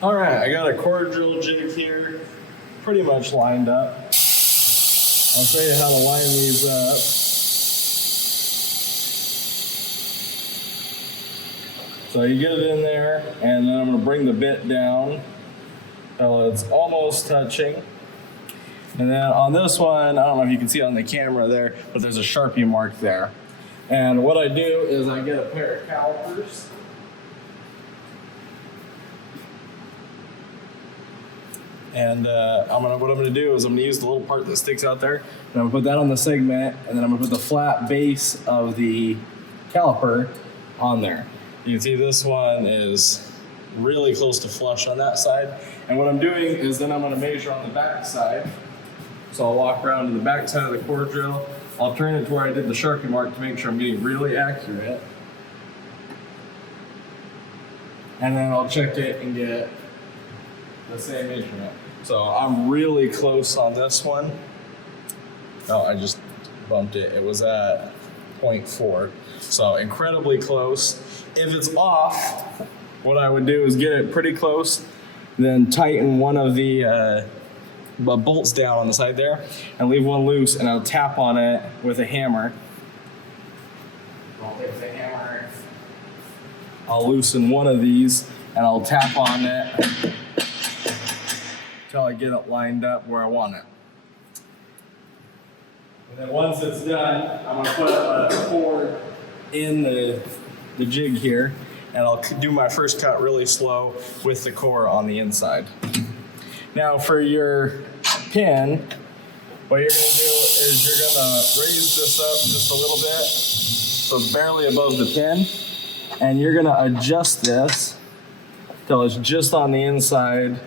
All right, I got a core drill jig here, pretty much lined up. I'll show you how to line these up. So you get it in there, and then I'm gonna bring the bit down till it's almost touching. And then on this one, I don't know if you can see it on the camera there, but there's a Sharpie mark there. And what I do is I get a pair of calipers. And what I'm gonna do is I'm gonna use the little part that sticks out there, and I'm gonna put that on the segment, and then I'm gonna put the flat base of the caliper on there. You can see this one is really close to flush on that side. And what I'm doing is then I'm gonna measure on the back side. So I'll walk around to the back side of the core drill. I'll turn it to where I did the Sharpie mark to make sure I'm getting really accurate. And then I'll check it and get the same measurement. So I'm really close on this one. Oh, I just bumped it. It was at 0.4. So incredibly close. If it's off, what I would do is get it pretty close, then tighten one of the bolts down on the side there and leave one loose, and I'll tap on it with a hammer. I'll take the hammer, I'll loosen one of these, and I'll tap on it until I get it lined up where I want it. And then once it's done, I'm gonna put a cord in the jig here, and I'll do my first cut really slow with the core on the inside. Now for your pin, what you're gonna do is you're gonna raise this up just a little bit, so it's barely above the pin, and you're gonna adjust this till it's just on the inside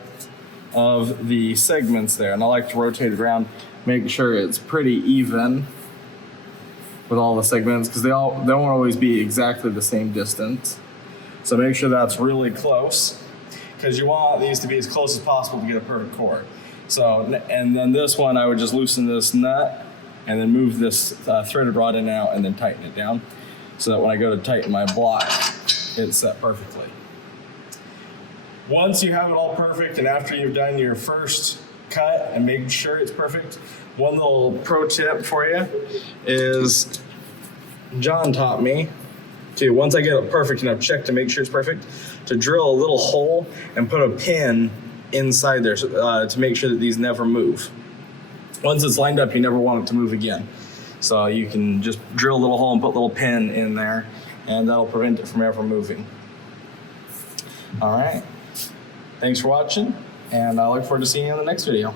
of the segments there. And I like to rotate it around, make sure it's pretty even with all the segments, because they won't always be exactly the same distance. So make sure that's really close, because you want these to be as close as possible to get a perfect core. So, and then this one, I would just loosen this nut and then move this threaded rod in and out and then tighten it down so that when I go to tighten my block, it's set perfectly. Once you have it all perfect, and after you've done your first cut and make sure it's perfect, one little pro tip for you is John taught me to, once I get it perfect and I've checked to make sure it's perfect, to drill a little hole and put a pin inside there to make sure that these never move. Once it's lined up, you never want it to move again. So you can just drill a little hole and put a little pin in there, and that'll prevent it from ever moving. All right. Thanks for watching, and I look forward to seeing you in the next video.